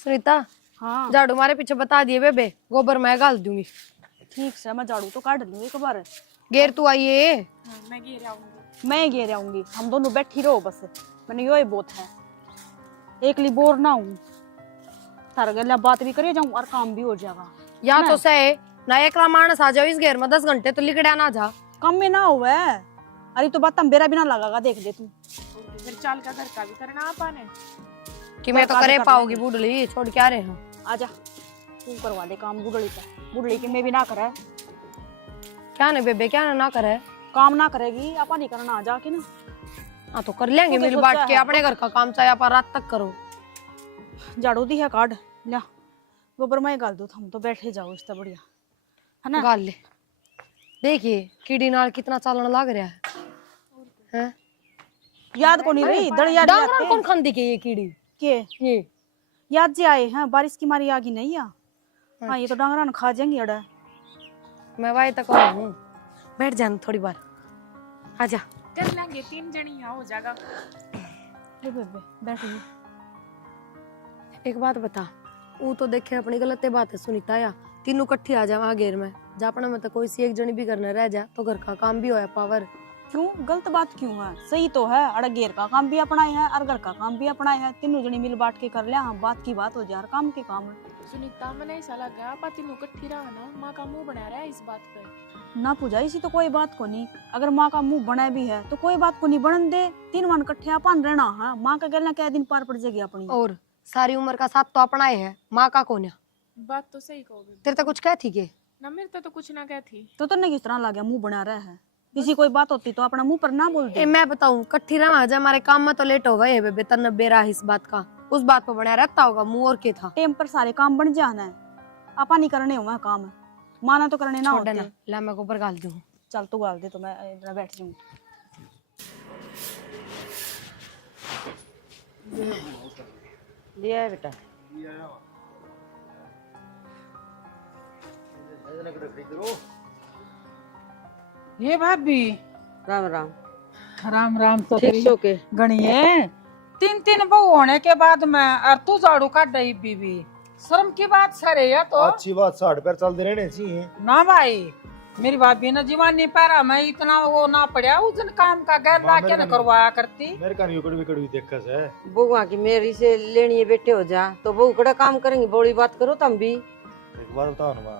सुनीता, हाँ झाड़ू मारे पीछे बता दिए बेबे, गोबर मैं गाल दूंगी। ठीक से, मैं झाड़ू तो काट लूँ एक बार। गेर तू आइए। मैं घेर आऊंगी, हम दोनों बैठी रहो बस। मैंने यो ही बहुत है, एक ली बोर ना हूँ, तार गला बात भी करे जाऊं और काम भी हो जाएगा। या तो सही ना, एक मानस आ जाओ इस घेर में 10 घंटे तो लिकड़ा ना जा। कम में ना हुआ है, अरे तो बात मेरा भी ना लगागा, देख दे तू। फिर चाल का घर का भी करना आपाने कि मैं तो करे पाऊंगी बुढ़ली, छोड़ के आ रहे हैं। आजा तू करवा दे काम बुढ़ड़ी का, बुढ़ड़ी के में भी ना करे। क्या नहीं बेबे, क्या ना करे, काम ना करेगी आपा नहीं करना, आ जाके ना। हाँ तो कर लेंगे मिल बांट के, अपने घर का काम चाहे आप रात तक करो। झाड़ू दी है काट ला, गोबर में गाल दो, हम तो बैठे जाओ इससे बढ़िया है ना। गाल ले, देखिए कीड़ी नाल कितना चालन लग रहा है, हैं? याद को नहीं रही दड़िया डांगरा कौन खांदी के ये कीड़ी के ये? याद जे आए हैं, बारिश की मारी आगी नहीं आ। हाँ ये तो डांगरा न खा जाएंगे अड़ा। मैं वाई तक हूँ, बैठ जाना थोड़ी बार, आजा। कर लेंगे 3 जनी यहाँ हो जाएगा। ले बेबे बैठ जा। एक बात बता, वो तो देखे अपनी गलत बात है सुनीता, या तीनों इकट्ठी आ जा वहां घेर में जापना में, तो कोई सी एक जनी भी करने रह जा तो घर का काम भी होया पावर। क्यों गलत बात क्यों है, सही तो है। अड़ा घेर का काम भी अपना है और घर का काम भी अपना है, तीनों जनी मिल बांट के कर लिया। हाँ बात की बात हो जा, काम के काम है। सुनीता मैंने ऐसा लगा आपा तीनों इकट्ठी रहा ना, माँ का मुंह बना रहा है इस बात पे। ना पूजा इसी तो कोई बात को नहीं, अगर माँ का मुंह बना भी है तो कोई बात को नहीं, बनन दे। तीन मन इकट्ठे अपन रहना है, माँ का गलना क्या दिन पार पड़ जाएगी अपनी। और सारी उम्र का साथ तो अपना ही है, माँ का कौन है? बात तो सही कहोगे तेरे तो कुछ कहती के ना, मेरे तो कुछ ना कहती। तो तन्ने किस तरह लग गया मुंह बना रहा है, किसी कोई बात होती तो अपना मुंह पर ना बोल दे। मैं बताऊं, कट्ठी रहा जा हमारे काम में तो लेट हो गए बेबे, तन बेरा इस बात का, उस बात पर बना रहता होगा मुंह, और के था टेम पर सारे काम बन जाना है, आपा नहीं करने हुआ काम, माना तो करने ना होते। ला मैं गोबर गाल दूं। चल तू गाल दे तो मैं इधर बैठ जाऊं। लिया है बेटा। ये भाभी राम राम। राम राम तो ठीक सो के गणिए 3 बहू होने के बाद मैं और तू झाड़ू काट रही बीबी, शर्म की बात सरे या तो अच्छी बात, साढ़ पैर चलते रहने चाहिए ना भाई। मेरी भाभी ने जीवानी पैरा मैं इतना वो ना पड़ा, उस दिन काम का गैर ला के न करवाया करती। मेरे कान युकड़ी कड़वी देखा से बउआ की मेरी से लेनी है, बेटे हो जा तो बहू कड़ा काम करेंगे, बड़ी बात करो तुम भी। एक बार बताओ ना,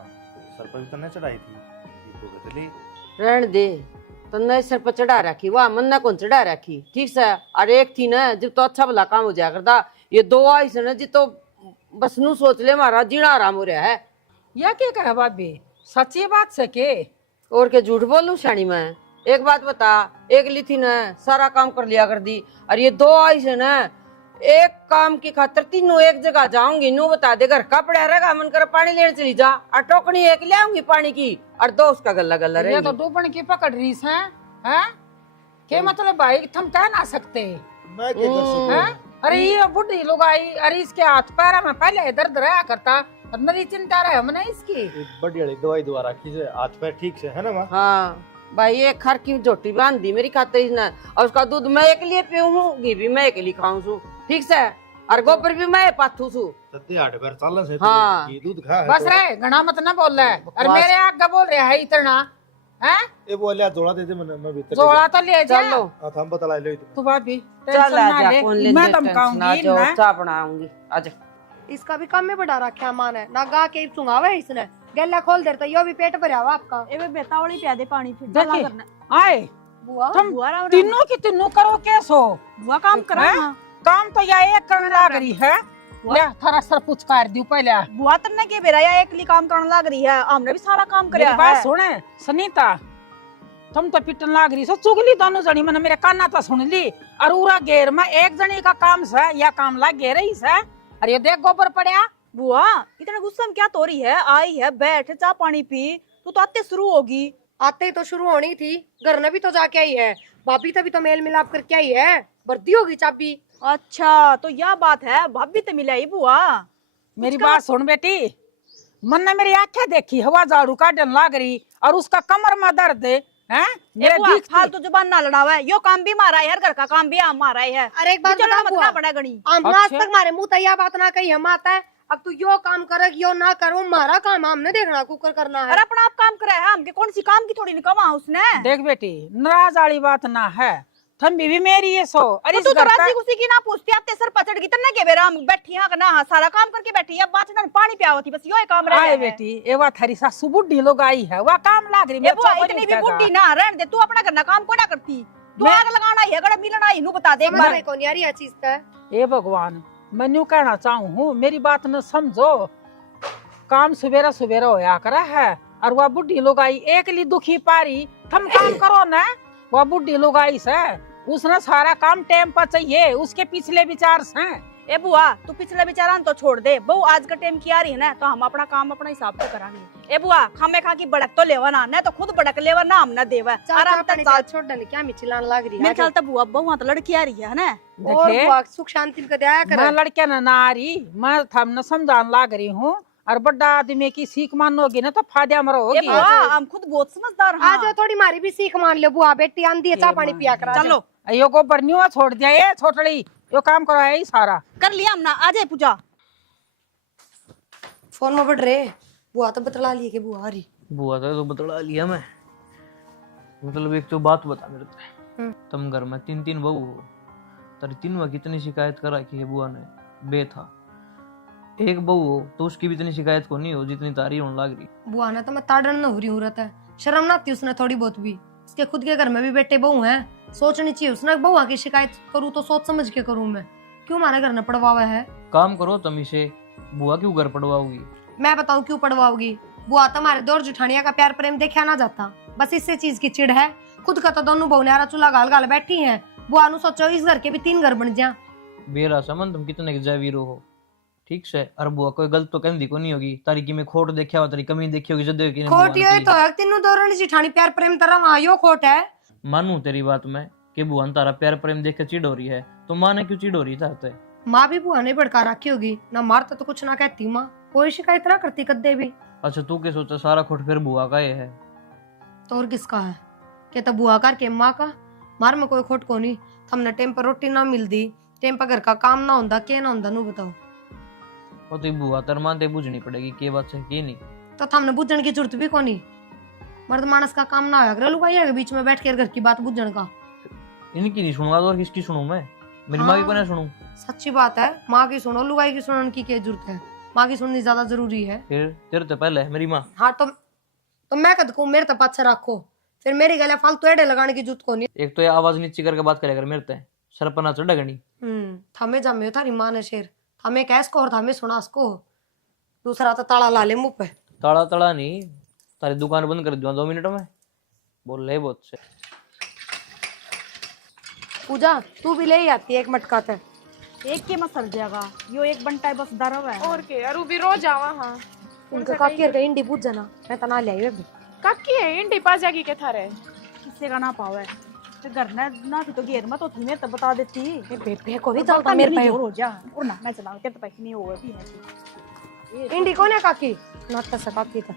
सर पर तो नहीं चढ़ाई थी तो चली रहने दे, तो नए सर पर चढ़ा रखी, वाह मन ना कौन चढ़ा रखी, ठीक से। और एक थी ना जब तो अच्छा भला काम हो जाया करता, ये दो आई से ना जी तो बस नू सोच ले हमारा जीना आराम हो रहा है। या क्या कहे भाभी, सच्ची बात से के और के झूठ बोलूं शानी मैं? एक बात बता, एक ली थी ना सारा काम कर लिया कर दी, और ये दो आई से ना एक काम की खातर तीनों एक जगह जाऊंगी, नू बता दे घर का पड़ा रहेगा, मन कर पानी लेने चली जा, और टोकनी एक ले आऊंगी पानी की, और दो उसका गल्ला गल्ला ये रहेगी। तो डूबन की पकड़ रही है, हैं? के मतलब भाई तुम कह ना सकते मैं क्या कर सकूं? हैं? अरे ये बुढ़ी लोग आई, अरे इसके हाथ पैर में पहले दर्द रहा करता, और मेरी चिंता रहे हमने इसकी। बड़ी वाली दवाई दुआ रखी से, हाथ पैर ठीक से है ना माँ? हाँ भाई, एक खर की झोटी बांध दी मेरी खातिर इसने, और उसका दूध मैं एक लिए पीऊँ, घी भी मैं एक लिए खाऊं सू, ठीक से, और गोबर भी मैं पाथू सू। सत्ते हाथ पैर चलने से हाँ। घी दूध खा है बस तो- रहे घना मत ना बोल रहा है, और मेरे आगे बोल रहा है इतना, हैं? ये बोलिया जोड़ा दे दे मैं भीतर जोड़ा तो ले जा। चलो हां हम बता लो तू भाभी चल टेंशन ना आजा, ले, कौन ले मैं टेंशन धमकाऊंगी ना, जो मैं। चाय बनाऊंगी, आजा। इसका भी काम में बढ़ा रखा मान है ना, गा के सुंगावे इसने, गल्ला खोल देता, यो भी पेट भरा हुआ आपका। ए बे तावड़ी पिया दे पानी, फिर देखिए, जला करना। आए बुआ तुम बुआ राम राम। तीनों की तीनों करो कैसो बुआ काम करा हैं? हाँ। काम तो या एक करने लग रही है, ले थारा सर पूछ कर दियो पहले। बुआ तन्ने के बेरा या एक ली काम करने लग रही है, हमने भी सारा काम मेरी करया बात है। सुने सुनीता, तुम तो पिटन लाग रही सो, चुगली दोनों जनी मैंने मेरे काना तो सुन ली, और उरा घेर में एक जनी का काम से या काम लाग घेर ही से, अरे देख गोबर पड़या। बुआ इतने गुस्सा में क्या तोरी है, आई है बैठ चाय पानी पी, तू तो आते शुरू होगी। आते ही तो शुरू होनी थी, घर ने भी तो जाके आई है, भाभी तभी तो मेल मिलाप करके आई है, भर्ती होगी चाबी। अच्छा तो यह बात है, भाभी तो मिलाई बुआ। मेरी बात सुन बेटी, मन ने मेरी आंखें देखी, हवा झाड़ू काटन लाग रही, और उसका कमर में दर्द है, मेरे दिखती। फालतू जुबान ना लड़ावा है, यो काम भी मारा है, घर का काम भी मारा है। अरे एक बात बता बुआ, बड़ा गणी हमने आज तक मारे मुंह तैयार बात ना कही, हम आता है अब तू यो काम करे यो ना करो, हमारा काम है, हमने देखना कुकर करना है। अरे अपना आप काम करे है, हमके कौन सी काम की थोड़ी निकमा उसने। देख बेटी, नाराज वाली बात ना है, थम भी मेरी ये सो। अरे तो इस तू तो घर का राजी खुशी की ना पूछती, आते सर पचड़ की तन्ने के बेरा हम बैठी हां ना सारा काम करके बैठी है, बात ना पानी पियावती बस यो काम रह आए गया है। बेटी, ये बात थारी सासू बुढ़ी लोग आई है, वह काम लाग रही ये मेरे बुआ चावल इतनी भी उठेगा। बुढ़ी ना रहने दे, तू अपना करना काम कोई ना करती, तू मैं- आग लगाना ही है, अगर मिलना ही नु बता दे एक बार। समझ कौन यार ये चीज का है। ए भगवान, मैं न्यू कहना चाहूँ हूँ, मेरी बात न समझो, काम सुबेरा सुबेरा होया करा है, और वह बुढ़ी लोग आई एक ली दुखी पारी, थम काम करो ना। वह बुढ़ी लोग आई से, उसने सारा काम टाइम पर चाहिए, उसके पिछले विचार से। ए बुआ तू पिछले विचारान तो छोड़ दे, बहु आज का टाइम की आ रही है ना, तो हम अपना काम अपना हिसाब से करांगे। ए बुआ खामे खा की बड़क तो लेवा ना, नहीं तो खुद बड़क लेवा ना, हम ना देवा आराम से चाल छोड़ डाले, क्या मिचिलान लग रही है। मेरे ख्याल तक बुआ बहु तो लड़की आ रही है ना। और देखे, बुआ सुख शांति का दया करे। मैं लड़के न नारी, मैं थम न समझान लाग रही हूँ, और बड़ा आदमी की सीख मानोगी ना तो फायदा में ए रहोगी। बुआ हम खुद बहुत समझदार हैं। आज थोड़ी मारी भी सीख मान लो बुआ, बेटी आंधी है, चाय पानी पिया करा। चलो यो गोबर न्यू छोड़ दिया, ये छोटड़ी यो काम करो है सारा। कर लिया हम ना, आ जाए पूजा। फोन में बढ़ रहे बुआ तो बतला लिए कि बुआ आ रही। बुआ था तो बतला लिया मैं। मतलब एक तो बात बता मेरे को, तुम घर में 3-3 बहू हो, तेरी तीनों कितनी शिकायत करा कि ये बुआ ने बे था। एक बहू हो तो उसकी भी इतनी शिकायत को नहीं हो जितनी तारी होने लग रही। बुआ ने तो मैं ताड़न न हो रही हूँ रहता है, शर्म ना आती उसने थोड़ी बहुत भी। उसके खुद के घर में भी बेटे बहू हैं, सोचनी चाहिए उसने। बहुआ की शिकायत करूँ तो सोच समझ के करूँ मैं, क्यों हमारे घर में पड़वावा है। काम करो तुम इसे, बुआ क्यों घर पड़वाओगी? मैं बताऊँ क्यों पड़वाओगी? बुआ तुम्हारे दौर जुठानिया का प्यार प्रेम देखा ना जाता, बस इससे चीज की चिड़ है। खुद का तो दोनों बहू ने चूल्हा गाल गाल बैठी हैं। बुआ नु सोचो इस घर के भी 3 घर बन जा। बेरा समन तुम कितने के जावीरो हो, ठीक से। और बुआ कोई गलत तो कहती को नहीं होगी, तारी की में खोट देखा हो, तारी कमी देखी होगी जदे की खोट ये तो है, तीनों दौरान जिठानी प्यार प्रेम तरह वहां यो खोट है। मानू तेरी बात में कि बुआ ने तारा प्यार प्रेम देख के चिड़ हो रही है, तो माँ ने क्यों चिड़ हो रही था? माँ भी बुआ ने भड़का रखी होगी ना, मारता तो कुछ ना कहती माँ, कोई शिकायत ना करती कद्दे भी। अच्छा तू क्या सोचा सारा खोट फिर बुआ का ये है? तो और किसका है? के तो बुआ कर के माँ का, मार में कोई खोट को नहीं। हमने टाइम पर रोटी ना मिलती, टाइम पर घर का काम ना होता, के ना होता नु बताओ। वो तो बुआ तर मानते बुझनी पड़ेगी के बात से की नहीं। तो हमने बुझने की जरूरत भी को नहीं, मर्द मानस का काम ना होया लुगाइया के बीच में बैठ कर घर की बात बुझने का। इनकी नहीं सुनूंगा तो और किसकी सुनूं मैं? मेरी माँ की को ना सुनूं? सच्ची बात है, माँ की सुनो, लुगाई की सुनने की क्या जरूरत है? माँ की सुननी ज्यादा जरूरी है। फिर तेरे तो पहले है मेरी माँ। हाँ तो मैं कद को मेरे तो पाछा रखो, फिर मेरी गले फालतू एडे लगाने की जरूरत को नहीं। एक तो ये आवाज नीचे करके बात करेगा मेरे ते सरपना चढ़ गनी। थामे जामे हो थारी माँ ने शेर, थामे कैस को और थामे सुना उसको, दूसरा तो ताला ला ले मुंह पे। ताड़ा ताड़ा नहीं, तारी दुकान बंद कर दूंगा 2 मिनटों में। बोल रहे बहुत से। पूजा तू भी ले ही आती है एक मटका ते। एक के मत सर जाएगा, यो एक बनता है बस दरव है। और के यार भी रो जावा। हाँ उनका काकी का इंडी पूछ जाना, मैं तना ले आई अभी। काकी है इंडी पा जागी के थारे। किससे का ना पावे तो घर ना थी तो घेर में तो थी, मैं तो बता देती। ये बेबे को नहीं चलता मेरे पे हो जा और ना मैं चलाऊं तेरे तो पैसे नहीं होगा भी है। इंडी कौन है काकी? नाता सा काकी था।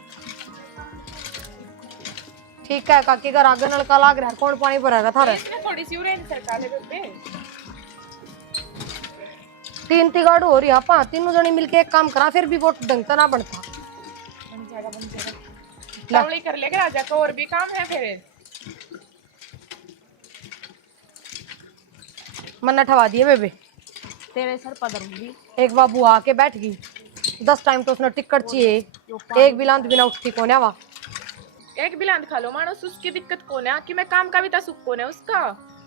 ठीक है काकी का आगे नलका लाग रहा है, कौन पानी भरेगा थारे? इसमें थोड़ी सी ऑरेंज सरका ले बेबे। 3 तिगाड़ हो रही है, आपा तीनों जने मिलके एक काम करा फिर भी वो ढंग से ना बनता। बन जाएगा। लावड़ी कर लेके राजा को और भी काम है फिर। मन्ना ठवा दिए बेबे, तेरे सर पर धरूंगी। एक बाबू आके बैठ गई, 10 टाइम तो उसने टिकट चाहिए, एक बिलांत बिना उठती कोने वा। एक बिलांद खा लो मानो, उसकी दिक्कत कौन है कि मैं काम का भी तो सुख कौन है उसका।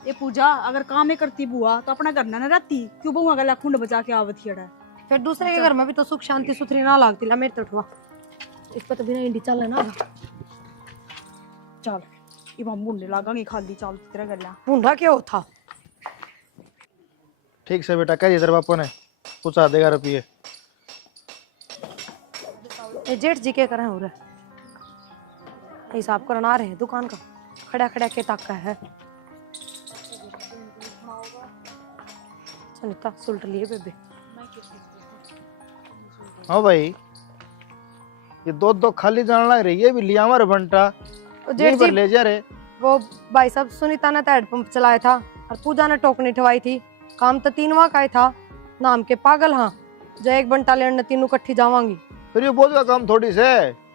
ये पूजा अगर काम ही करती बुआ तो अपना घर ना रहती, क्यों बहुआ गला खुंड बचा के आवत है। फिर दूसरे के घर में भी तो सुख शांति सुथरी ना लागती ला मेरे तो ठवा। इस पर तो बिना इंडी चल है ना। चल इब हम मुंडे लागांगे खाली चाल की तरह गला। मुंडा क्यों था? ठीक से बेटा करिए, तेरे बापू ने पूछा देगा रुपये। ये जेठ जी के करें हो रहा हिसाब करना आ रहे हैं दुकान का, खड़ा खड़ा के ताका है। सुनीता सुलट लिए बेबे। हाँ भाई, ये दो खाली जान लग रही है, भी लिया हमारे बंटा जेठ जी ले जा रहे। वो भाई साहब सुनीता ने तो हेडपंप चलाया था और पूजा ने टोकनी ठवाई थी, काम तो 3वां का ही था, नाम के पागल। हाँ जो एक बंटा लेने तीनों कट्ठी जावांगी। फिर ये बोझ का काम थोड़ी से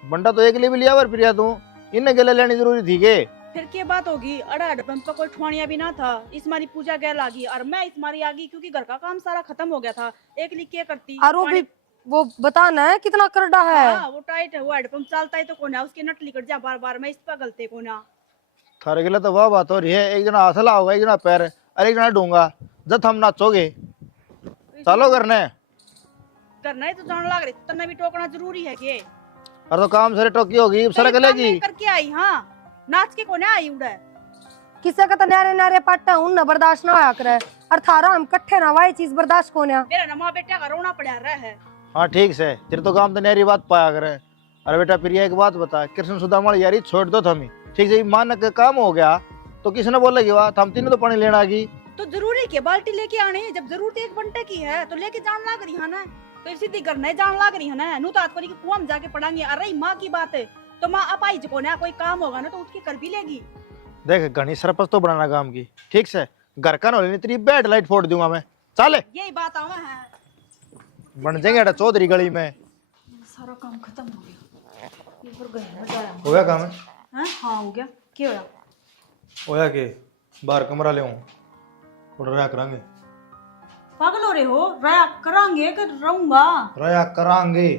बंटा तो एक लिए भी लिया वर प्रिया तू इन्हें गले लेनी जरूरी थी के। फिर क्या बात होगी, अड़ा पंप का कोई ठुआनिया भी ना था, इस मारी पूजा गैल आ गई और मैं इस मारी आ गई क्योंकि घर का काम सारा खत्म हो गया था। एक लिए क्या करती और वो भी वो बताना है कितना करड़ा है। हाँ, वो टाइट है, वो हेडपंप चलता है तो कौन है उसके नट लिकट जा बार बार, मैं इस पर गलते को ना। थारे गले तो वह बात हो रही है, एक जना हौसला होगा, एक जना पैर और एक जना डूंगा। जब हम नाचोगे चलो करने करना है तो जान लग रही, तन्ने भी टोकना जरूरी है के। और तो काम सारे टोकी होगी सर गलेगी करके आई, हाँ नाच के कोने आई उड़े। किसे का तो नारे नारे पाटा उन न बर्दाश्त ना होया करे और थारा हम कट्ठे ना वाई चीज बर्दाश्त कोने। मेरा ना माँ बेटा का रोना पड़ा रहा है। हाँ ठीक से तेरे तो काम तो नहरी बात पाया करे। अरे बेटा प्रिया एक बात बता, कृष्ण सुदामा यारी छोड़ दो थमी ठीक से, मान के काम हो गया तो किसने बोलेगी बात, हम तीनों तो पानी लेना आ गई। तो जरूरी के बाल्टी लेके आने, जब जरूरत एक बंटे की है तो लेके जान लाग रही है ना, तो सीधी करना जान लाग रही है ना। नू तो आज को कुआं में जाके पढ़ाएंगे। अरे माँ की बात है तो माँ अब आई को ना कोई काम होगा ना तो उठ के कर भी लेगी। देख घनी सरपंच तो बनाना काम की ठीक से, घर का नौले तेरी बेड लाइट फोड़ दूंगा मैं, चले यही बात आवा है। बन जाएंगे चौधरी गली में। सारा काम खत्म हो गया, ये फिर गया हो गया काम है? हाँ हो गया। क्या होया? होया के बाहर कमरा ले और रहा करांगे। पागल हो रहे हो? रहा करांगे कि रहूंगा? रहा करांगे।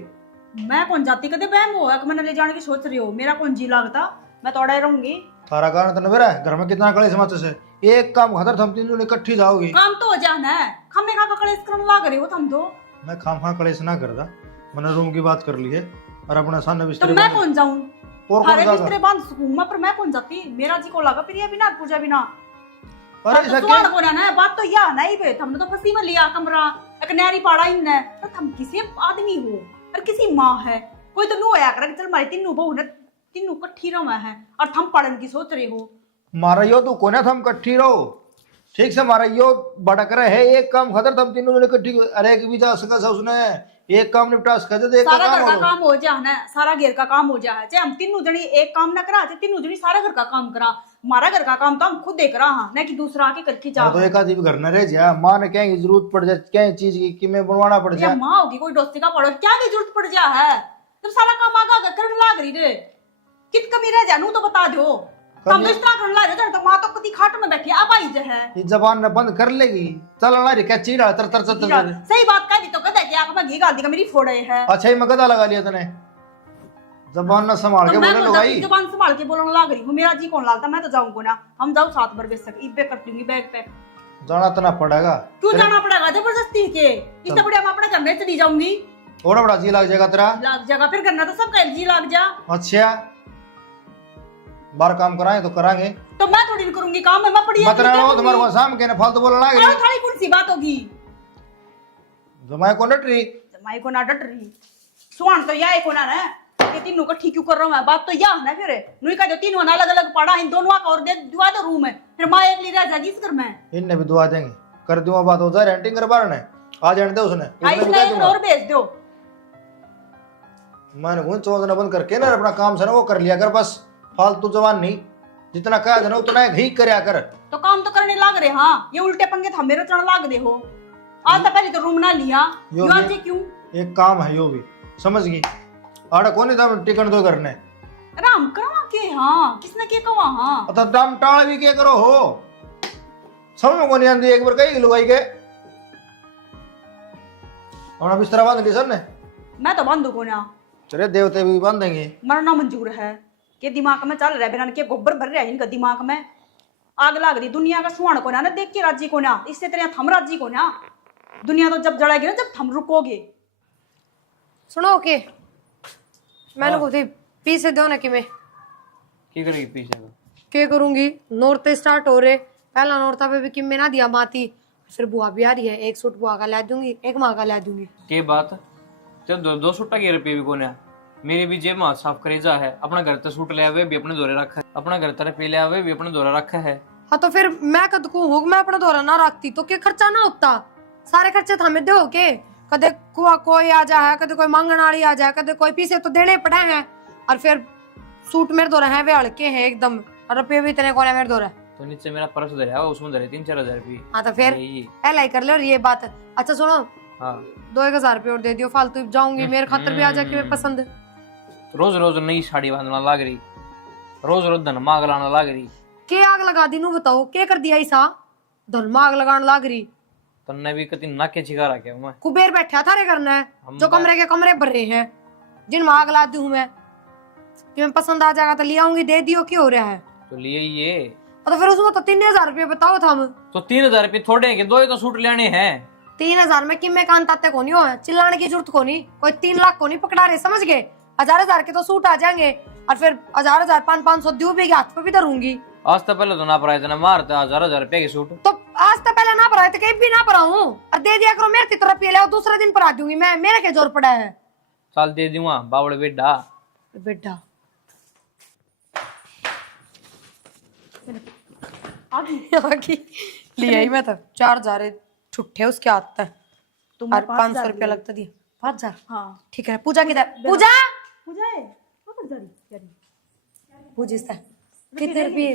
मैं कौन जाती कदे बहम हो कि मैंने ले जाने की सोच रही हो? मेरा कौन जी लगता, मैं तोड़ा रहूंगी। थारा कारण तो मेरा घर में कितना कलेश मत से, एक काम खतर तुम तीनों इकट्ठी जाओगी। काम तो हो जाना है, खम्मे का कलेश करने लाग रहे हो तुम तो। मैं खाम कलेश ना करता, मैंने रूम की बात कर ली है और अपने सामने तो बिस्तर मैं कौन जाऊं? और थारे कौन बिस्तरे बांध सकूं पर मैं कौन जाती? मेरा जी को लगा फिर ये बिना पूजा बिना। अरे तो सुवाल को ना बात तो या नहीं बे, हमने तो फंसी में लिया कमरा, एक नैरी पाड़ा इन ने, पर हम किसी आदमी हो और किसी माँ है, कोई तो नु आया कर चल मारी तीनों बहू ने तीनों इकट्ठी रहा है और हम पढ़न की सोच रहे हो। मारा यो तू कोने थम इकट्ठी रहो ठीक से, मारा यो बड़ा करे है एक काम खतर तुम तीनों ने इकट्ठी। अरे एक भी जा सका सा उसने एक काम निपटा सका तो एक सारा का घर का काम काम हो जा है, सारा घर का काम हो जा है। चाहे हम तीनों जनी एक काम ना करा, चाहे तीनों जनी सारा घर का काम करा। हमारा घर का काम तो हम खुद देख रहा हाँ, न कि दूसरा आके करके जा। तो एक आदमी घर न रह जा, माँ ने क्या जरूरत पड़ जाए क्या चीज की कि मैं बनवाना पड़ जाए। माँ होगी कोई दोस्ती का पड़ो क्या की जरूरत पड़ जा है, जब सारा काम आगा करने लाग रही रे, कित कमी रह जा नू तो बता दो। हम तो इस तरह करने लाग रहे तो माँ तो कति खाट में बैठी अब आई है। ये जबान न बंद कर लेगी, चल ना रे क्या चीड़ा तर तर तर तर। सही बात कह दी तो कह कि आंख में घी गाल दी मेरी फोड़े है। अच्छा ही मैं गदा लगा लिया तने, जबान न संभाल के बोले लो भाई। जबान संभाल के बोलने लाग रही हूँ, मेरा जी कौन लागता, मैं तो जाऊंगा ना, हम जाओ साथ भर बेच सक इबे कर दूंगी बैग पैक। जाना तना पड़ेगा। क्यों जाना पड़ेगा जबरदस्ती के? इससे बढ़िया मैं अपने करने चली जाऊंगी। और बड़ा जी लग जाएगा तेरा। लग जाएगा फिर करना तो सबका जी लग जा। अच्छा बार काम कराएं तो कराएंगे, तो मैं थोड़ी नहीं करूंगी काम, मैं पड़ी बता रहा हूं तुम्हारे को शाम के ने फालतू बोलना लग रही। थाली कौन सी बात होगी? जमाए को नटरी जमाई को ना डट रही, सुहान तो या को ना है, ये तीनों को ठीक क्यों कर रहा हूं मैं? बात तो या ना फिर नुई का जो तीनों अलग अलग पड़ा इन दोनों का और दे दुआ दो रूम है, फिर मां एक ली रह जाएगी इस घर में। इनने भी दुआ देंगे कर दूंगा बात हो जाए रेंटिंग कर बार ने आ जाने दे उसने आई इसने भी इसने कह एक दूंगा। और भेज दो। मैंने वो चौदह बंद करके ना अपना काम से ना वो कर लिया कर, बस फालतू जवान नहीं, जितना कहा था ना उतना ही करया कर। तो काम तो करने लाग रहे हाँ, ये उल्टे पंगे था मेरे चढ़ लाग दे हो। आज तो पहले तो रूम ना लिया, यो आज भी- क्यों? एक काम है यो भी समझ गई, आड़ा कौन था टिकट दो करने राम करा के हाँ, किसने के कहा हाँ? अतः दाम टाल भी क्या करो हो, समझ को नहीं आती एक बार कही लुगाई के और बिस्तर बांध ली सर ने। मैं तो बंद को ना, चले देवते भी बांधेंगे, मरना मंजूर है के दिमाग में चल रहा है, बिना के गोबर भर रहा है इनका दिमाग में। आग लाग रही दुनिया का सुहान को ना देख के राजी को ना, इससे तेरे थम राजी को ना। दुनिया तो जब जड़ेगी ना जब थम रुकोगे। सुनो के मैंने को थी पीछे दो ना कि मैं की करेगी पीछे में? क्या करूंगी? नौरते स्टार्ट हो रहे, पहला नौरता पे भी कि मैं ना दिया माती, फिर बुआ भी आ रही है, एक सूट बुआ का ला दूंगी एक माँ का ला दूंगी। के बात चल दो सूटा के रुपये भी कोने, मेरी भी जेब में साफ करेजा है, अपना घर तक सूट ले आवे भी अपने दौरे रखा है, अपना घर तक पे ले आवे भी अपने दौरा रखा है। हाँ तो फिर मैं कद को हूँ मैं अपना दौरा ना रखती तो क्या खर्चा ना होता? सारे खर्चे तो हमें दो के, कदे कोई आ जाए, कदे कोई मांगन वाली आ जाए, कदे कोई पीछे तो देने पड़े हैं, और फिर सूट मेरे दौरा है वे हल्के हैं एकदम, और रुपये भी इतने कोने मेरे दौरा। तो नीचे मेरा पर्स धरा उसमें धरे 3-4 हज़ार रुपये। हाँ तो फिर यही पहला ही कर लो और ये बात। अच्छा सुनो हाँ 2-1000 रुपये और दे दियो फालतू जाऊंगी मेरे खातर भी आ जाके मैं पसंद। रोज रोज नई साड़ी बांधना लाग रही, रोज रोज धन मांग लाना लाग रही। के आग लगा दी नू बताओ के कर दिया ऐसा धर्म आग लगान लाग रही। तन्ने भी कति नाके छिका रखे मैं। कुबेर बैठा थारे करना है जो कमरे के कमरे भर रहे हैं जिन में आग ला दी हूँ मैं कि मैं पसंद आ जाएगा तो ले आऊंगी दे दियो क्या हो रहा है। तो लिए ये और तो फिर उसमें तो 3000 रुपये बताओ था हम। तो 3000 रुपये थोड़े हैं कि 2 ही तो सूट लेने हैं। 3000 में किम में कान ताते को नहीं हो चिल्लाने की जरूरत को नहीं कोई 3 लाख को नहीं पकड़ा रहे समझ गए। 1000 के तो सूट आ जाएंगे और फिर 1000 500 दू भी हाथ पे भी धरूंगी। आज तो पहले तो ना पड़ा इतना मारते 1000 रुपए के सूट। तो आज तो पहले ना पढ़ाए तो कहीं भी ना पढ़ाऊं और दे दिया करो मेरे की तरफ ये ले दूसरे दिन पढ़ा दूंगी मैं मेरे के जोर पड़ा है। चल दे दूंगा बावड़े बेटा बेटा आगे लिया ही मैं तो 4000 छुट्टे उसके हाथ तक तुमने और 500 रुपया लगता दिया 5000। हाँ ठीक है पूजा किधर पूजा पूजा है कहाँ जा रही पूजी से कितने रुपये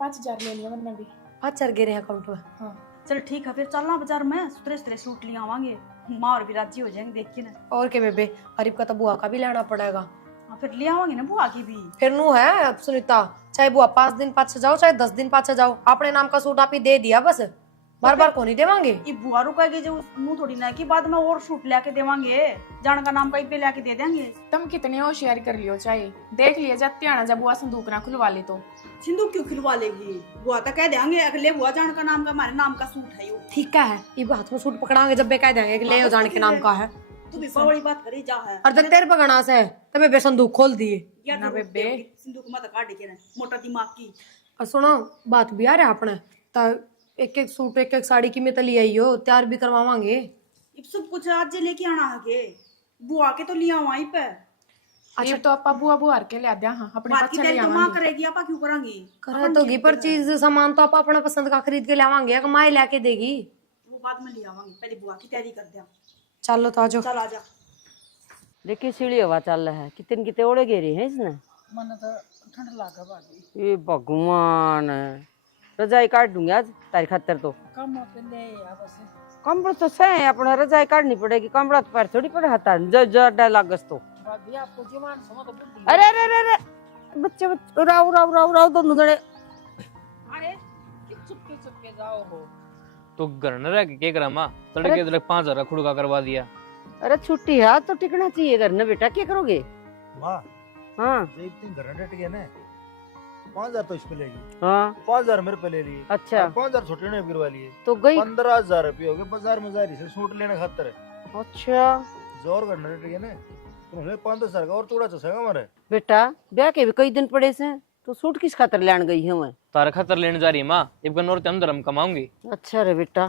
5000 ले लिया मैंने भी। 5000 गिरे हैं अकाउंट में। हाँ चल ठीक है फिर चलना बाजार में सुतरे सुतरे सूट ले आवांगे माँ और भी राजी हो जाएंगे देख के ना। और के बेबे अरीब का तो बुआ का भी लेना पड़ेगा। हाँ फिर ले आवांगे ना बुआ की भी। फिर नू है अब सुनीता चाहे बुआ 5 दिन पाछे जाओ चाहे 10 दिन पाछे जाओ अपने नाम का सूट आप ही दे दिया बस बार बार को नहीं देवांगे। ये बुआ रुकेगी जो मुंह थोड़ी ना कि बाद में और सूट लेके देवांगे जान का नाम कहीं पे लेके दे देंगे। तुम कितनी होशियारी कर लियो चाहे देख लिया जाते आना जब बुआ संदूक ना खुलवा ले तो। सिंदूक क्यों खिलवा लेगी बुआ तो कह देंगे अगले बुआ जान का नाम का हमारे नाम का सूट है यो। ठीक है ये हाथ में सूट पकड़ाएंगे जब बे कह देंगे कि ले आओ जान के नाम का है। तू भी बड़ी बात करी जा है और जब तेरे पकड़ा से तब बे संदूक खोल दिए या ना तो बेबे। सिंदूक मत काट के ना मोटा दिमाग की। और सुनो बात भी आ रहा है अपने तो एक एक सूट एक एक साड़ी की में तली आई हो तैयार भी करवावांगे। ये सब कुछ आज लेके आना है बुआ के तो लिया वहीं पे। अच्छा तो आपा बुआ बुआ के ले दिया। हाँ अपने बाकी बच्चे ले तेरी तो माँ आवांगे। करेगी आपा क्यों करांगी। करे तो गी पर चीज सामान तो आप अपना पसंद का खरीद के लावांगे कमाई लेके देगी। वो बाद में ले आवांगी पहले बुआ की तैयारी कर दिया। चलो तो आजो चल आजा। देखिए सीढ़ी हवा चल रहा है कितने कितने ओड़े घेरे हैं इसने। मन तो ठंड लागा भाभी ये भगवान रजाई काट दूंगी आज तारी खातर तो कम पे ले आ बस कमरा तो सही अपना रजाई काटनी पड़ेगी कमरा तो पैर थोड़ी पड़े हाथा जो लागस तो। भाभी आपको जीवन समझ तो बुद्धि अरे अरे अरे अरे बच्चे बच्चे राव राव राव राव दोनों जने अरे चुपके जाओ हो। तो घर न रह के करा माँ तड़के तड़क 5000 खुड़का करवा दिया। अरे छुट्टी है तो टिकना चाहिए घर में बेटा क्या करोगे। माँ हाँ जब 3 घर डट गए ना 5000 तो इस पे लेगी हाँ 5000 मेरे पे ले लिए अच्छा 5000 छोटे ने गिरवा लिए तो गई 15000 रुपये हो गए बाजार में जारी से सूट लेने खातर। अच्छा जोर घर डट गए ना तो हमें 5000 का और थोड़ा चसेगा हमारे। बेटा ब्याह के भी कई दिन पड़े से तो सूट किस खातर लेने गई है मैं। तारा खातर लेने जा रही है माँ एक बार और अंदर हम कमाऊंगी। अच्छा रे बेटा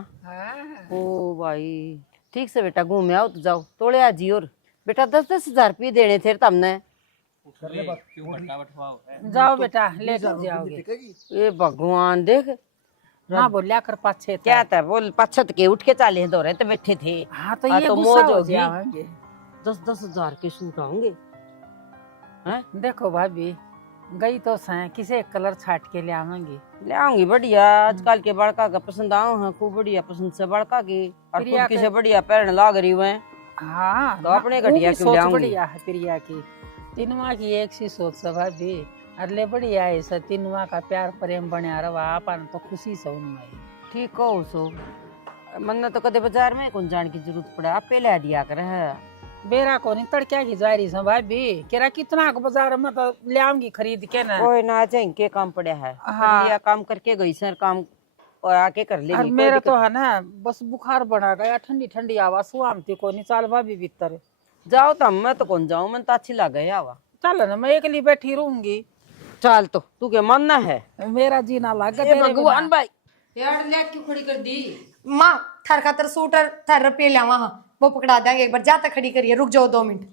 ओ भाई ठीक से बेटा घूमे आओ तो जाओ तोड़े आजी और बेटा 10-10 रुपये देने थे तुमने। जाओ बेटा लेकर जाओगे। ये भगवान देख ना बोलिया कर पाछे क्या था बोल पछत के उठ के चाले दो रहे तो बैठे थे। हाँ तो हाँ, ये तो गुस्सा मौज हो होगी। जाएंगे। 10-10 हजार के सूट आएंगे हैं। देखो भाभी गई तो सै किसे कलर छाट के ले आवेंगे। ले आऊंगी बढ़िया आजकल के बड़का का पसंद आओ है खूब बढ़िया पसंद से बड़का की और प्रिया खुद किसे बढ़िया पहन लाग रही हुए। हाँ तो अपने घटिया क्यों ले आऊंगी। बढ़िया है प्रिया की तीनवा की एक सी सोच से भाभी अरे बढ़िया है सर तीनवा का प्यार प्रेम बने रवा आपन तो खुशी से उनमें ठीक हो सो मन तो कदे बाजार में कौन जान की जरूरत पड़े आप पे ले दिया कर है। बेरा को नहीं तड़क्या की जा रही भाभी केरा कितना बाजार में तो ले आऊंगी खरीद के ना। कोई ना जाए के काम पड़ा है हाँ। लिया काम करके गई सर काम और आके कर और लेंगे। मेरा तो है ना बस बुखार बना गया ठंडी ठंडी आवाज सुआमती को नहीं चाल भाभी भीतर जाओ तो मैं तो कौन जाऊं मैं तो अच्छी लगे आवा चल ना मैं अकेली बैठी रहूंगी। चल तो तू के मानना है मेरा जीना लगा भगवान भाई यार ले क्यों खड़ी कर दी माँ थार खातर सूट और थार रुपये ले वहां वो पकड़ा देंगे एक बार जाता खड़ी करिए रुक जाओ 2 मिनट।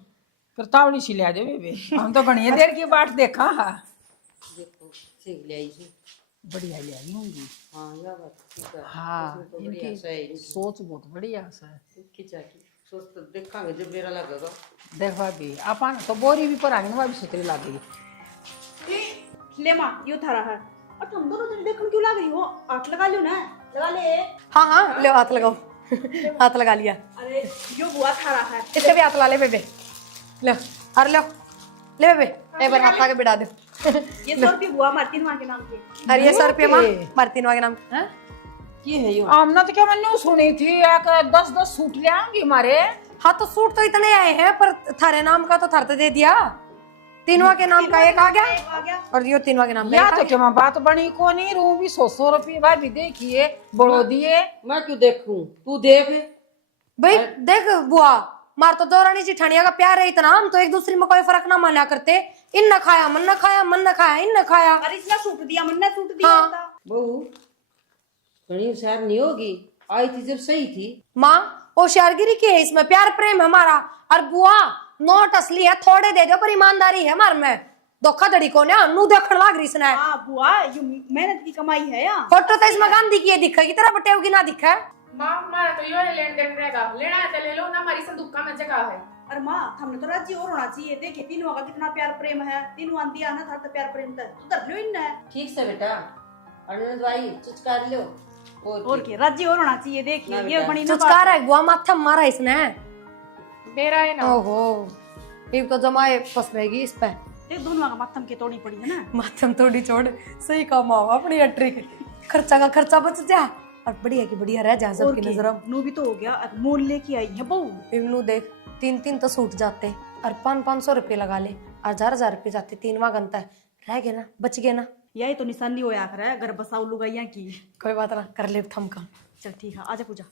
फिर तावड़ी सी ले दे बेबे हम तो बढ़िया देर की बाट देखा बढ़िया ले आई होंगी। हाँ इनकी सोच बहुत बढ़िया है। सोच तो देखांगे जब मेरा लगेगा। देख भाभी अपन तो बोरी भी पर आगे भाभी सुतरी लागेगी। ले माँ यो थारा है और तुम दोनों जन देखो क्यों लग रही हो हाथ लगा लो ना लगा ले। हाँ हाँ ले हाथ लगाओ हाथ लगा लिया। अरे अरे यो बुआ खा रहा है। इसके भी हाथ ला ले बेबे, लो अरे लो ले बेबे, एक बार हाथ आगे बिड़ा दे। ये 100 रुपये बुआ मारती माँ के नाम के। अरे ये 100 रुपये माँ मारतीन के नाम हैं? ये है यो आमना तो क्या मैंने सुनी थी, एक 10-10 सूट ले आऊंगी हमारे। हाँ तो सूट तो इतने आए हैं, पर थारे नाम का तो थरते दे दिया। तीनवा के नाम का एक आ गया और यो तीनवा के नाम का या एक आ तो गया। क्या मैं बात बनी को नहीं रू भी 100 रुपये भाई भी देखिए बड़ो दिए। मैं क्यों देखूं, तू देख। भाई देख बुआ, मार तो दौरानी जिठानिया का प्यार है इतना, हम तो एक दूसरे में कोई फर्क ना माना करते। इन न खाया मन न खाया, मन न खाया इन न खाया। अरे इसने सूट दिया, मन्ना सूट दिया हाँ। होता। बहू घनी होशियार नहीं होगी, आई थी जब सही थी। माँ होशियारगिरी की है इसमें, प्यार प्रेम है हमारा। और बुआ नोट असली है, थोड़े दे दो पर ईमानदारी है हमारे में। धोखाधड़ी को ना नू देखण लाग रही इसने। हाँ बुआ, ये मेहनत की कमाई है यार। फोटो तो इसमें गांधी की दिखेगी, तेरा बटेव की ना दिखे। माँ हमारा तो यो लेन देन रहेगा, लेना है तो ले लो ना, हमारी संदूक में जगह है। अरे माँ हमने तो राजी और होना चाहिए। देखिए तीनों का कितना प्यार प्रेम है, तीनों आंधी आना था तो प्यार प्रेम था तो धर लो इनने। ठीक से बेटा, अरुण भाई चुचकार लो। और क्या राजी और होना चाहिए। देखिए ना ये बेटा। बनी ना चुचकार है बुआ, माथा मारा इसने। मेरा है ना। ओहो ये तो जमाए फंस रहेगी इस पे। देख दोनों का माथम की तोड़ी पड़ी है ना। माथम थोड़ी छोड़, सही काम आओ अपनी ट्रिक। खर्चा का खर्चा बच जा और बढ़िया की बढ़िया रह जा सबकी नजरों। नू भी तो हो गया, अब मोल लेके आई है बहू। इवनू देख 3-3 तो सूट जाते और 500 रुपये लगा ले, 1000 रुपये जाते। तीनवा गंता है, रह गए ना, बच गए ना। यही तो निशानी होया कर है, घर बसाऊ लुगाइया की। कोई बात ना, कर ले थम काम। चल ठीक है, आजा पूजा।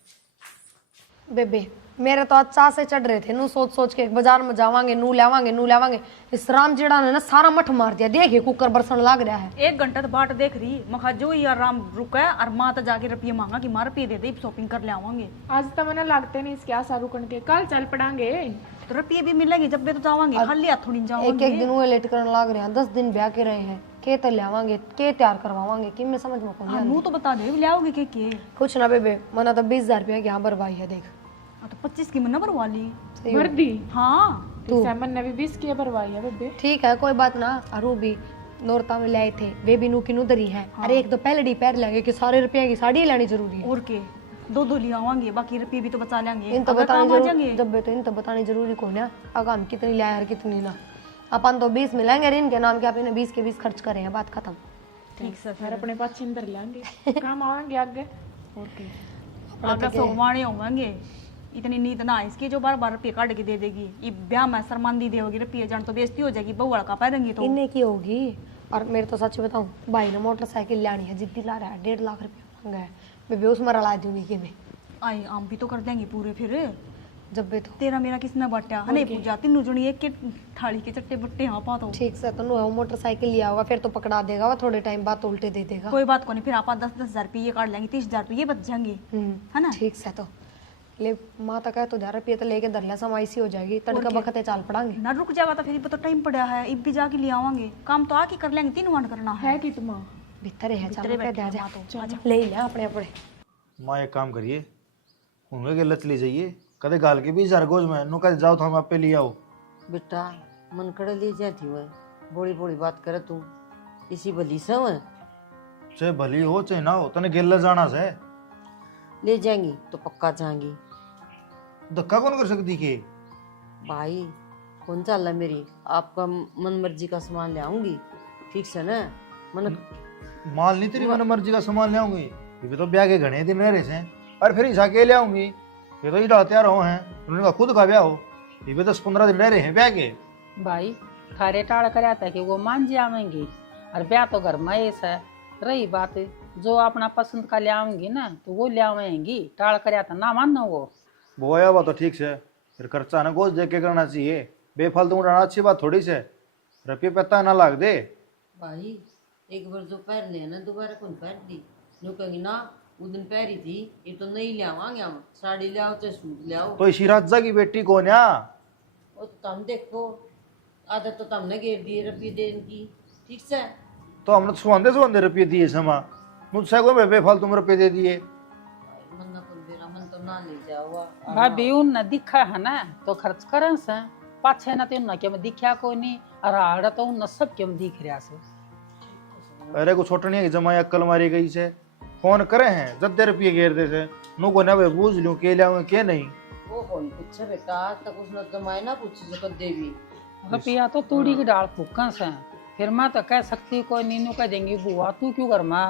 बेबे मेरे तो अच्छा से चढ़ रहे थे, नू सोच सोच के बाजार में जावांगे, नू लावांगे। इस राम जेड़ा ने ना सारा मठ मार दिया। देखिए कुकर बरसन लाग रहा है। 1 घंटा तो बाट देख रही मखा जो ही आराम रुका है और माँ तो जाके रुपये मांगा कि माँ रुपये दे दे, शॉपिंग कर ले आवांगे। आज तो मैंने लगते नहीं इसके आशा रुकन के, कल चल पड़ांगे। तो रुपये भी मिलेंगे जब भी तो जावांगे, खाली हाथों नहीं जावांगे। एक दिन वो लेट करने लाग रहे हैं, 10 दिन ब्याह के रहे हैं। के तो लावांगे, के तैयार करवावांगे कि मैं समझ में कौन मुँह तो बता दे ले आओगे के। कुछ ना बेबे, मना तो 20,000 रुपया यहाँ बरवाई है। देख तो 25 की मन्ना भरवा ली। भर दी। हाँ सैमन ने भी 20 की भरवाई है बेबे। ठीक है कोई बात ना। अरू भी नौरता में लाए थे, वे भी नू की नू दरी है। अरे एक तो पहले पैर लगे कि सारे रुपये की साड़ी लानी जरूरी है। और के 2 ले आवांगे, बाकी रुपये भी तो बचा लेंगे। इन तो अगर बतानी काम आ जरूरी, जाएंगे। जब तो इन तो बतानी जरूरी कौन है। अगर हम कितनी लाए और कितनी ना, अपन तो 20 मिलेंगे इनके नाम के, आप इन्हें 20 के 20 खर्च करे हैं, बात खत्म। ठीक से फिर अपने पास छिंदर लेंगे, काम आएंगे आगे। और के आगे सोवाने होंगे। इतनी नींद ना इसकी जो बार रुपये काट के दे देगी। ये ब्याह में शर्मांदी देगी, रुपये जान तो बेइज्जती हो जाएगी, बहू लड़का पाएंगी तो। इन्हें की होगी। और मेरे तो सच बताऊं, भाई ने मोटरसाइकिल लानी है, जिद्दी ला रहा है, 1.5 लाख रुपया मांगा है। मैं बेहोश मरा ला दूंगी कि मैं आई आम भी तो कर देंगे पूरे। फिर जब भी तो तेरा मेरा किसने बांटा नहीं पूजा, तीनों जनी एक के थाली के चट्टे बट्टे हाँ पा तो। ठीक से तो नु मोटरसाइकिल लिया होगा, फिर तो पकड़ा देगा वो, थोड़े टाइम बाद तो उल्टे दे देगा। कोई बात को नहीं, फिर आप 10,000 रुपये काट लेंगे, 30,000 रुपये बच जाएंगे, है ना। ठीक से तो ले माँ तक है तो 1000 रुपये तो लेके दरला समाई सी हो जाएगी, तड़का बखते चाल पड़ांगे। ना रुक जाएगा तो फिर भी तो टाइम पड़ा है, इब भी जाके ले आवांगे। काम तो आके कर लेंगे, 3 वन करना है। कि तुम भीतर है, चलो बैठे कह दे हैं आ माँ जा, तो। ले ले अपने अपने। माँ एक काम करिए, उनके के लत ली जाइए, कदे गाल के 20,000 गोज में नु कदे जाओ तो हम आपे ले आओ। बेटा मन कड़े ले जाती हुए बोली बोली बात करे तू, इसी भली से हुए चाहे भली हो चाहे ना हो, तने गेल जाना से ले जाएंगी तो पक्का जाएंगी। धक्का कौन कर सकती के? भाई कौन चाल है मेरी, आपका मन मर्जी का सामान ले आऊंगी, ठीक से ना। मन माल नहीं तेरी मन मर्जी का सामान ले आऊंगी, ये भी तो ब्याह के घने दिन रह रहे से, और फिर हिसा के ले आऊंगी। ये तो इधर तैयार हो हैं, उन्होंने कहा खुद का ब्याह हो, ये भी 10-15 दिन रह रहे हैं ब्याह के। भाई थारे टाड़ कर था कि वो मान जाएंगी, और ब्याह तो घर में ऐसा है। रही बात जो अपना पसंद का ले आऊंगी ना तो वो ले आवेंगी, टाड़ कर था ना मानना वो आया हुआ तो ठीक से, फिर खर्चा ना गोज देख के करना चाहिए, बेफालतू उड़ाना अच्छी बात थोड़ी से, रुपये पता ना लाग दे। भाई एक बार जो पैर ले ना दोबारा कौन पैर दी, जो कहेंगी ना उस दिन पैरी थी, ये तो नहीं ले आवांगे हम, साड़ी ले आओ चाहे सूट ले आओ। तो इसी राजा की बेटी कौन है? वो तो तुम देखो, आदत तो तुमने घेर दी रुपये देने की, ठीक से। तो हमने सुहांदे रुपये दिए समा, मुझसे कोई बेफालतू में रुपये दे दिए। मन ना कोई बेरा मन तो ना ले जाओ। भाभी उन दिखा है ना तो खर्च करें से, पाछे ना तो उन क्या दिखा कोई नहीं, और आड़ा तो उन सब क्यों दिख रहा से। अरे को छोटनी जमाई अक्कल मारी गई से, फोन करे हैं 10 रुपये घेर दे से, नु को ना बूझ लूं के लिया के नहीं, वो कौन पूछे बेटा, आज तक उसने जमाए ना पूछी जो कदे भी। पिया तो तूड़ी की डाल फूका से, फिर मैं तो कह सकती कोई नीनू कह देंगी बुआ तू क्यों घर में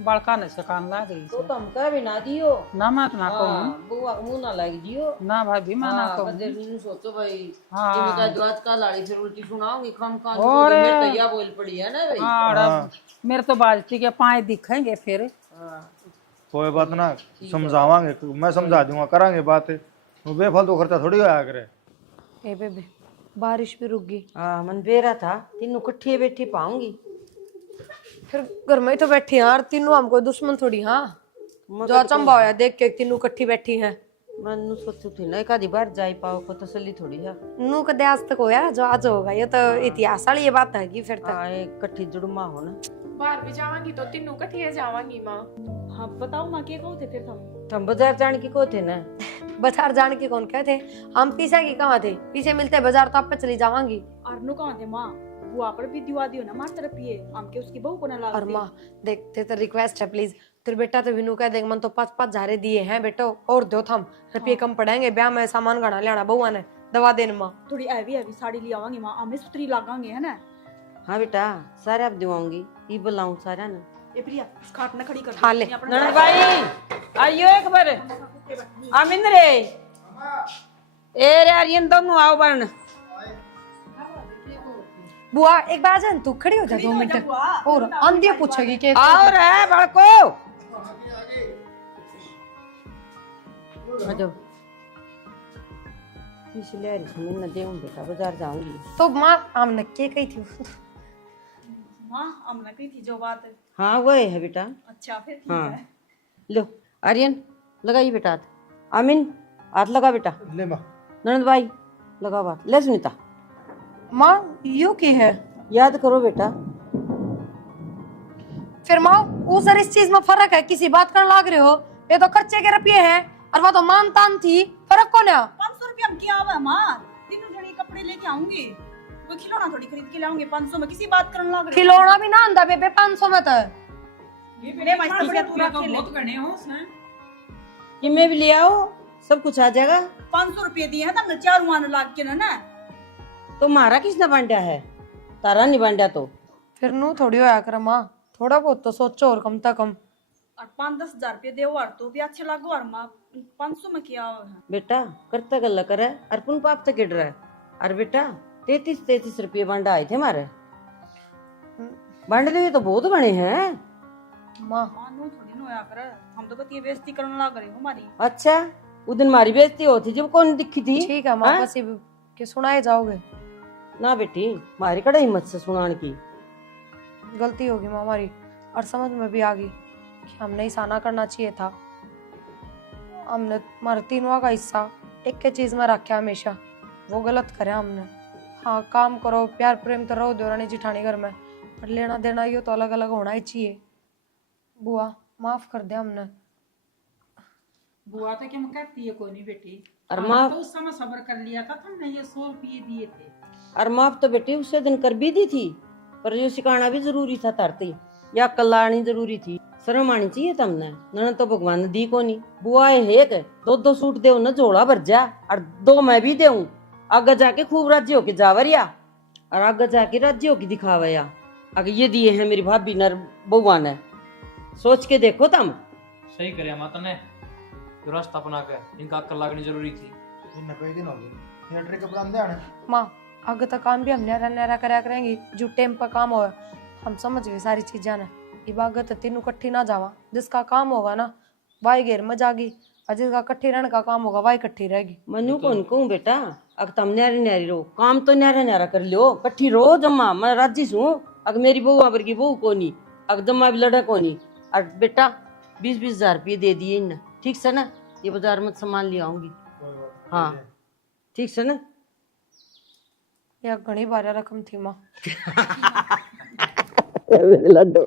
बड़का न सकान ला गई तो तुम कह भी ना दियो ना मैं तो ना कहूँ हाँ, बुआ को मुंह ना लग दियो। ना भाभी मैं ना हाँ, कहूँ कदे नीनू सोचो भाई हाँ। कि मैं तो आज का लाड़ी फिर उल्टी सुनाऊंगी खम खान और में तैयार बोल पड़ी है ना भाई। हाँ, और मेरे तो बाजती के पाए दिखेंगे फिर। कोई बात ना, समझावांगे, मैं समझा दूंगा, करांगे बात। वो बेफालतू खर्चा थोड़ी होया करे। ए बेबे बारिश भी रुक गई, हाँ मन बेरा था तीनों कट्ठे बैठी पाऊंगी। फिर घर में ही तो बैठी हैं यार तीनों, हमको दुश्मन थोड़ी। हाँ जो अचंभा होया देख के तीनों इकट्ठी बैठी हैं। मन सोचू थी ना एक आधी बार जाई पाओ को तसल्ली थोड़ी है। नू कदे आज तक होया जो आज होगा, ये तो इतिहास वाली ये बात है कि फिर तक। हाँ एक कट्ठी जुड़मा हो ना। बाहर भी जावांगी तो तीनों कट्ठिया जावांगी माँ। हाँ बताओ माँ के कहो थे फिर हम बाजार जाने की को थे ना। बाजार जाने के कौन कहते, हम पीछे की कहाँ थे, पीछे मिलते बाजार तो आप पे चली जावांगी। अर्नु कहाँ थे माँ? बुआ पर भी दिवा दियो ना मार तरफ ये हम के उसकी बहू को ना और लागती। माँ देखते तो रिक्वेस्ट है प्लीज, तेरे बेटा तो विनू कह देंगे मन तो 5-5 झारे दिए हैं बेटो और दो थम रुपये कम पड़ेंगे, ब्याह में सामान गढ़ा लेना बउआ ने दवा देने माँ। थोड़ी हैवी साड़ी ले आवांगी माँ, हमें सुतरी लगांगे है ना। हाँ बेटा सारे आप दिवाऊंगी ये बुलाऊं सारा ना। ए प्रिया खाट ना खड़ी कर हाँ ले। ननद भाई आइयो एक बार। अमिन रे ए रे आर्यन दोनों आओ बन। बुआ एक बार जान तू खड़ी हो जा 2 मिनट और अंधी पूछेगी के आओ रे बड़को आ जाओ। इसलिए रिश्मी न देऊं बेटा बाजार जाऊंगी। तो माँ हमने के कही थी माँ हमने कही थी जो बात। हाँ वही है बेटा। अच्छा फिर ठीक हाँ है। लो आर्यन लगाइए बेटा हाथ। अमिन हाथ लगा बेटा। ले माँ। ननद भाई लगा बात। ले सुनीता माँ यू की है याद करो बेटा। फिर माँ उस और इस चीज में फर्क है, किसी बात करने लाग रहे हो, ये तो खर्चे के रुपये हैं और वो तो मान तान थी, फर्क कौन है? 500 रुपया हम क्या आवा माँ, तीनों जने कपड़े लेके आऊंगी, कोई खिलौना थोड़ी खरीद के लाऊंगी 500 में, किसी बात करने लग रहे खिलौना भी ना आंदा बेबे 500 में तो। ले मास्टर बड़े पूरा खेल बहुत गणे हो उसने। कि मैं भी ले आओ सब कुछ आ जाएगा। 500 रुपये दिए हैं तब चार मान लाग के ना। तो मारा किसने बांटा है, तारा नहीं बांटा तो फिर नू थोड़ी होया कर माँ, थोड़ा बहुत तो सोचो और कम ता कम। और 5-10 हजार रुपये दे और तो भी अच्छे लागो और माँ 500 में क्या है? बेटा करता गल्ला करे अर्पुन पाप तक गिर रहा है। और बेटा 33 रुपये बांटा आए थे हमारे बांटे हुए तो बहुत बने हैं। माँ मानो थोड़ी ना होया कर, हम तो बस ये बेइज्जती करने लग रहे हो हमारी। अच्छा उस दिन हमारी बेइज्जती होती जब कौन दिखी थी। ठीक है माँ हाँ? बस के सुनाए जाओगे। ना बेटी हमारी कड़ा हिम्मत से सुनाने की। गलती होगी माँ हमारी, और समझ में भी आ गई कि हमने ऐसा ना करना चाहिए था। हमने हमारे तीनों का हिस्सा एक के चीज में रखा हमेशा, वो गलत करे हमने। हाँ काम करो प्यार प्रेम तो रहो देवरानी जिठानी घर में, पर लेना देना ये तो अलग अलग होना ही चाहिए। बुआ माफ कर दे हमने। बुआ तो क्या कहती है कोई नहीं बेटी, और हमने माँ तो उस समय सब्र कर लिया था, तुमने ये 100 रुपये दिए थे। और माफ तो बेटी उससे दिन कर भी दी थी, पर जो सिखाना भी जरूरी था तरती या कलानी जरूरी थी। शर्म आनी चाहिए तुमने। न तो भगवान ने दी को नहीं। बुआ एक 2-2 सूट दे न जोड़ा भर जा, और 2 मैं भी देऊं। आगे जाके खूब राज्य होके जावरिया, और आगे जाके राज्य होके दिखावया। अगर ये दिए हैं मेरी भाभी नर बुआ ने, सोच के देखो तुम। सही करे माता ने जो रास्ता अपना के इनका अक्ल लागनी जरूरी थी। इन्हें कई दिन हो गए थिएटर के प्लान ध्यान है माँ आगे तक काम भी हम नहरा नहरा करया करेंगे, जो टाइम पर काम होगा हम समझ गए सारी चीजें ना। इबागत तीनों इकट्ठी ना जावा, जिसका काम होगा ना वाई घेर में जागी, और जिसका इकट्ठी रहने का काम होगा वाई इकट्ठी रहेगी। मनु कौन कहूँ बेटा, अगर तुम न्यारी न्यारी रहो काम तो न्यारा न्यारा कर लो, कट्ठी रो जम्मा मैं राजी हूँ। अगर मेरी बहू आबर की बहू को नहीं, अगर जम्मा भी लड़ा को नहीं। और बेटा 20-20 हजार रुपये दे दिए इन, ठीक से ना। ये बाजार में सामान ले आऊंगी। हाँ ठीक से ना। या घनी बार रकम थी माँ। लड्डू